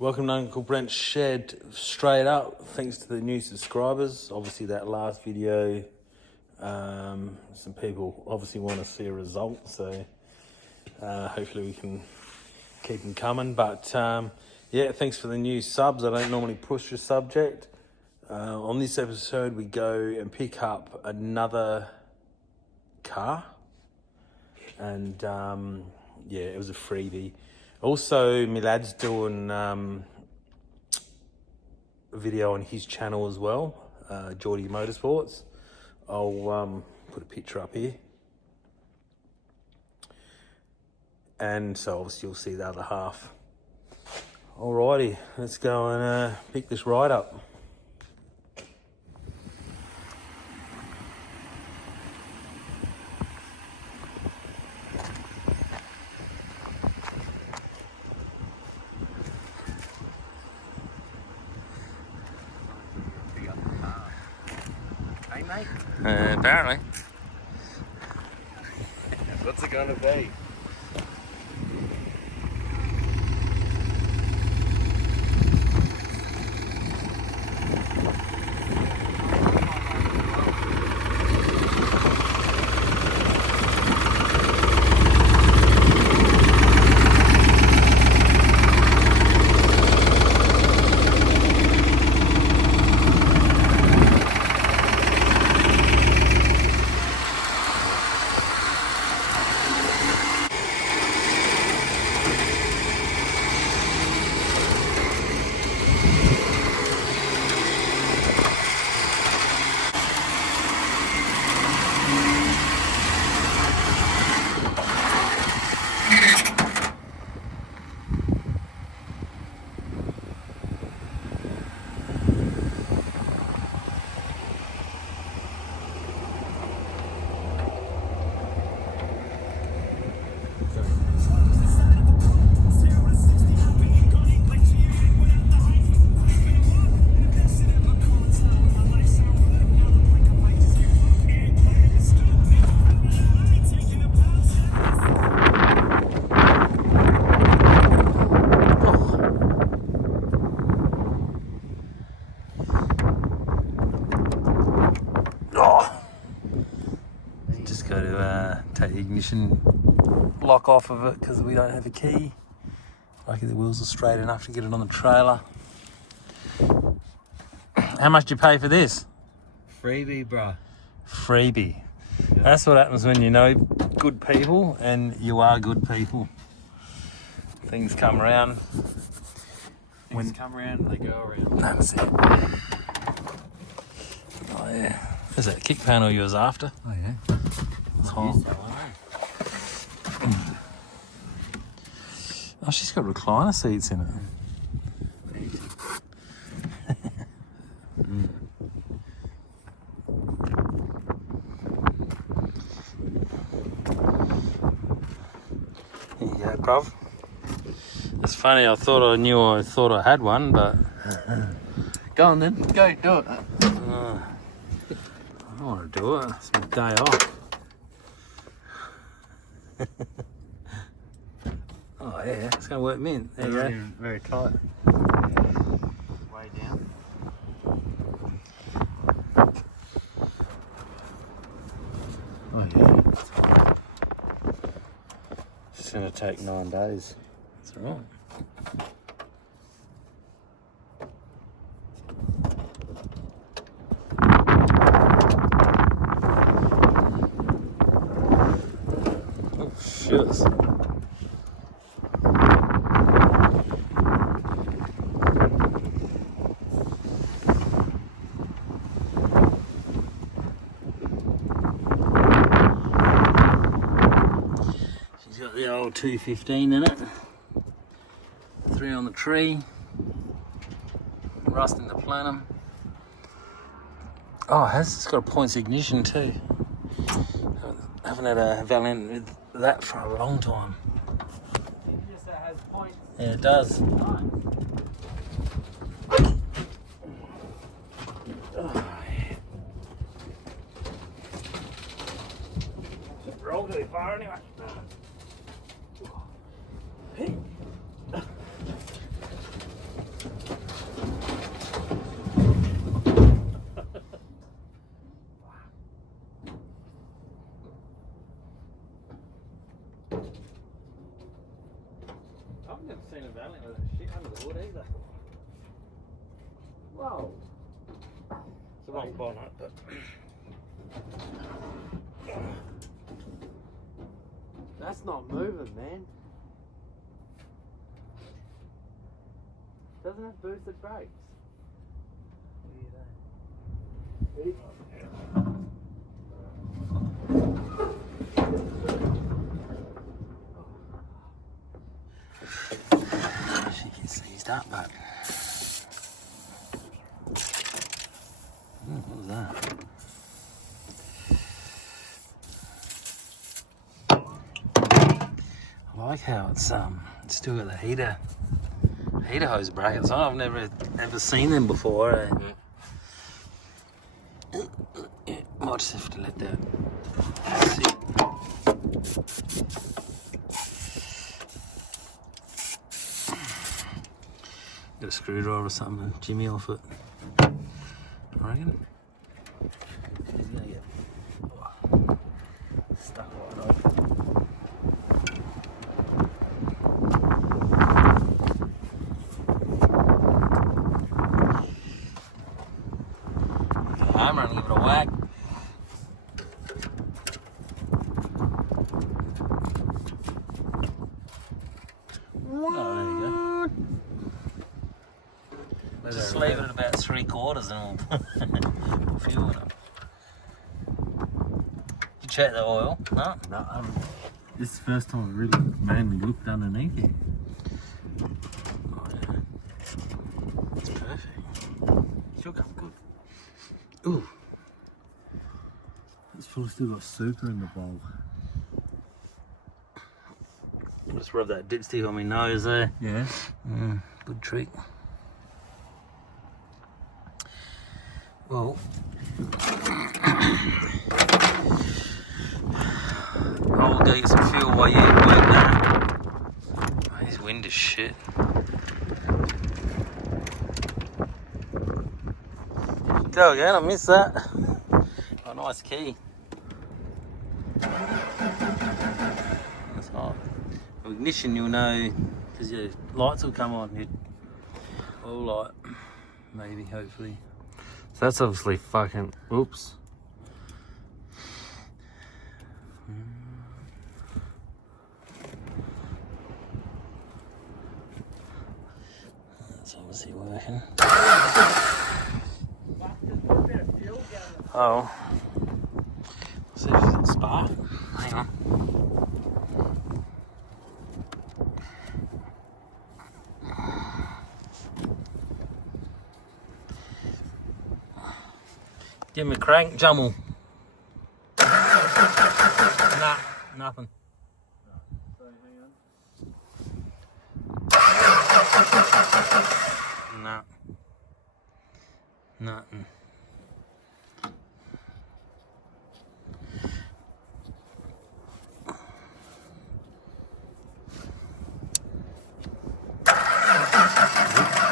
Welcome to Uncle Brent's Shed. Straight up, thanks to the new subscribers. Obviously that last video, some people obviously want to see a result, so hopefully we can keep them coming. But yeah, thanks for the new subs. I don't normally push a subject. On this episode we go and pick up another car, and yeah, it was a freebie. Also, my lad's doing a video on his channel as well, Geordie Motorsports. I'll put a picture up here. And so obviously you'll see the other half. Alrighty, let's go and pick this ride up. Apparently. What's it gonna be? Take the ignition lock off of it because we don't have a key. Lucky the wheels are straight enough to get it on the trailer. How much do you pay for this? Freebie, bruh. Freebie. Yeah. That's what happens when you know good people, and you are good people. Things come around. Things come around, they go around. That's it. Oh yeah. Is that kick panel you was after? Oh yeah. Oh, she's got recliner seats in it. There you go, bruv. It's funny, I thought I had one, but... Go on then, go, do it. I don't want to do it, it's my day off. Oh yeah, it's going to work mint. There you go. Very tight. Way down. Oh yeah. It's going to take 9 days. That's all right. Oh shit. Got the old 215 in it, 3 on the tree, rust in the plenum. Oh, it's got a points ignition too. Haven't had a Valiant with that for a long time. Yes, that has points. Yeah, it does. Roll really far anyway. under the hood either. Whoa. It's the wrong bonnet, but. That's not moving, man. Doesn't have boosted brakes. She gets seized up, but. What was that? I like how it's still got the heater hose brackets on. I've never ever seen them before. Might just have to let that sit. Get a screwdriver or something and jimmy off it. I reckon. He's gonna get stuck right open. Hammer and give it a whack. Oh, there you go. Just leave it at about 3/4 and we'll put fuel in it. Did you check the oil? No? No, this is the first time I really mainly looked underneath it. Oh yeah. It's perfect. She'll come good. Ooh. It's probably still got super in the bowl. Just rub that dipstick on my nose there. Yeah. Good trick. Well, I'll go get some fuel while you work that. Oh, this wind is shit. Go again, I missed that. Oh, nice key. That's hot. Ignition, you'll know, because your lights will come on. All light, maybe, hopefully. So that's obviously fucking. Oops. That's obviously working. Oh. Let's see if it's got spark. Hang on. Give me a crank, Jummel. Nah, nothing. Nah. Nothing.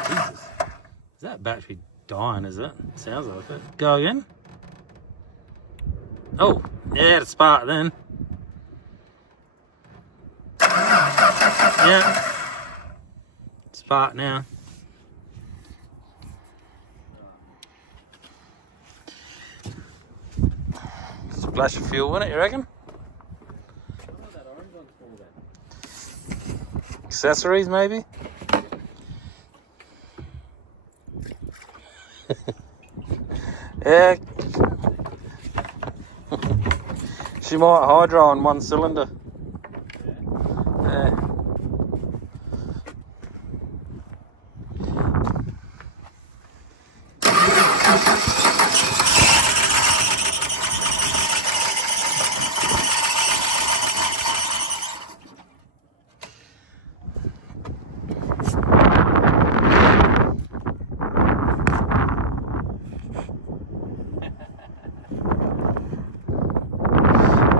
Jesus. Is that battery dying, is it? Sounds like it. Go again. Oh, yeah, it's spark then. Yeah. Spark now. Splash of fuel in it, you reckon? Accessories, maybe? Yeah. She might hydro on one cylinder. Yeah.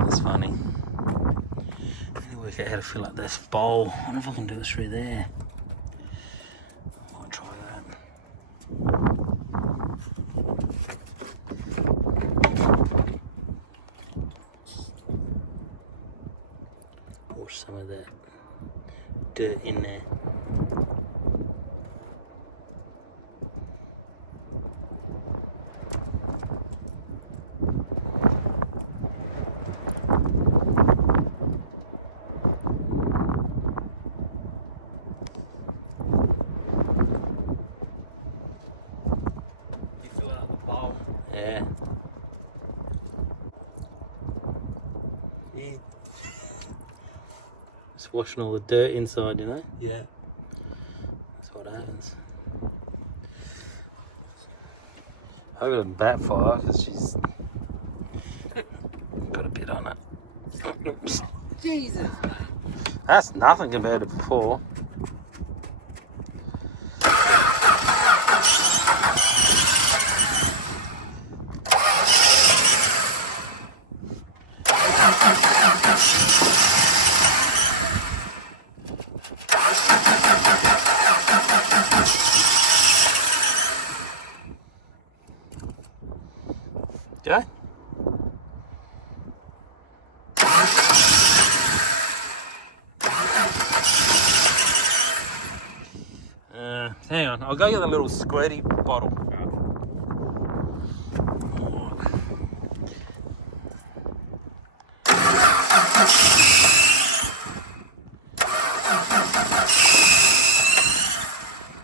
That's funny. I need to work out how to fill up this bowl. I wonder if I can do this through there. I might try that. Or some of that dirt in there. Yeah. Yeah. Just washing all the dirt inside, you know? Yeah. That's what happens. I got a bat fire because she's got a bit on it. Oops. Jesus. That's nothing compared to before. Okay. Hang on, I'll go get a little squirty bottle.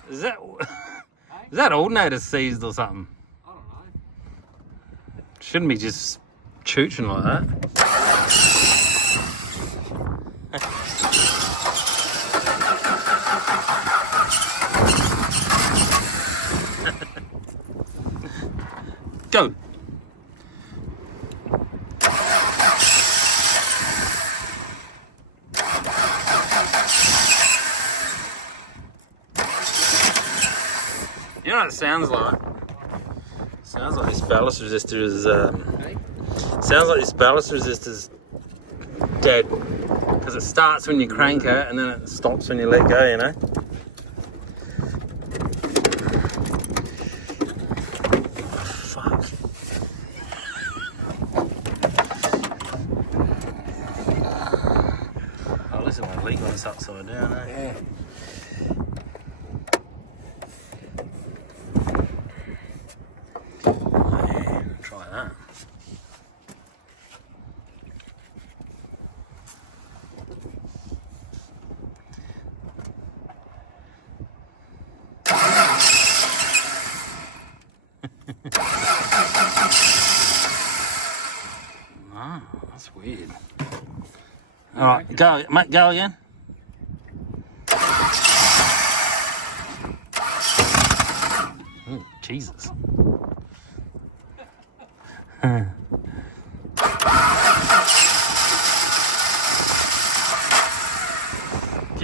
Is that alternator seized or something? I don't know. Shouldn't be just chooching like that. Go. You know what it sounds like? Sounds like this ballast resistor is sounds like this ballast resistor's dead. Because it starts when you crank it and then it stops when you let go, you know? Fuck. Oh, listen, my leak one's upside down, eh? Yeah. Try that. Oh, that's weird. All right, go, mate, go again. Oh, Jesus. Can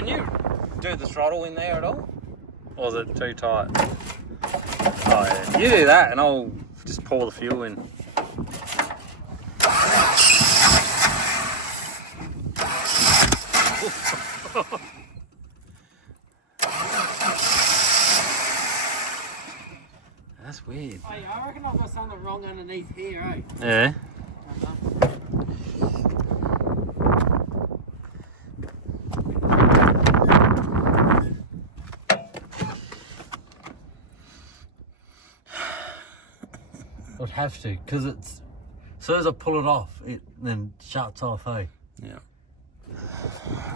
you do the throttle in there at all? Or is it too tight? Oh yeah, you do that and I'll just pour the fuel in. That's weird. Hey, I reckon I've got something wrong underneath here, eh? Yeah. I'd have to, because it's, as soon as I pull it off, it then shuts off, eh? Yeah.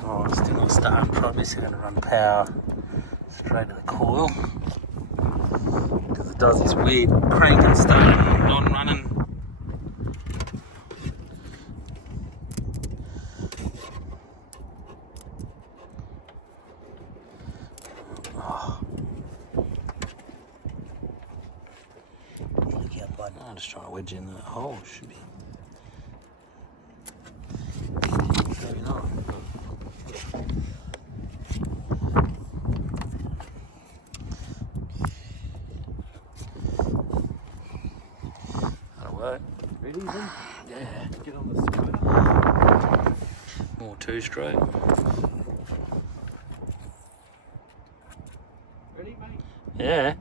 Oh, it's still not starting. Probably just going to run power straight to the coil. Because it does this weird crank and start non-running. Oh. Look out, bud. I'm just trying to wedge in that hole. Should be. Maybe not. That'll work. Ready then? Yeah. Get on the scooter. More two-stroke. Ready, mate? Yeah.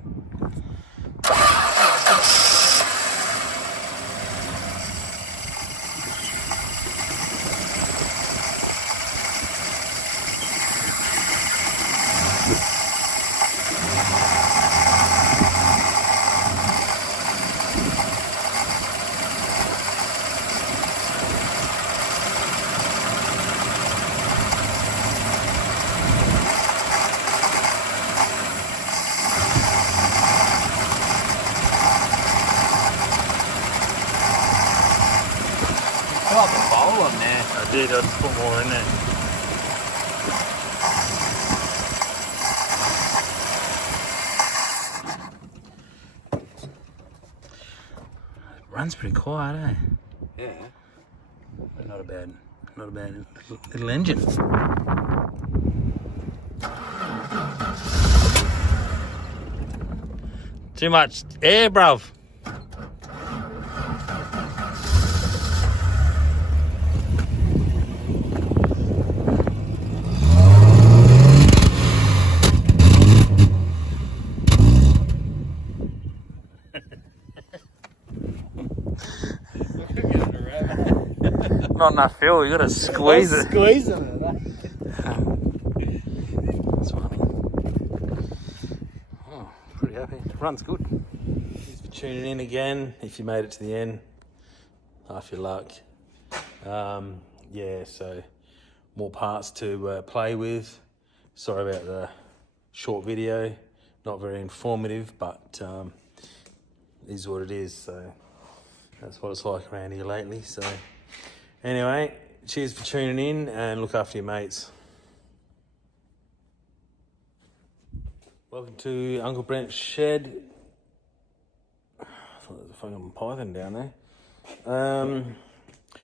did, I just put more in there. Runs pretty quiet, eh? Yeah. But not a bad little engine. Too much air, bruv. Not enough fuel, you gotta squeeze it. Squeezing it. That's funny. Oh, pretty happy. It runs good. Thanks for tuning in again. If you made it to the end, half your luck. Yeah, so more parts to play with. Sorry about the short video. Not very informative, but it is what it is. So that's what it's like around here lately. So anyway, cheers for tuning in and look after your mates. Welcome to Uncle Brent's shed. I thought there was a fucking python down there.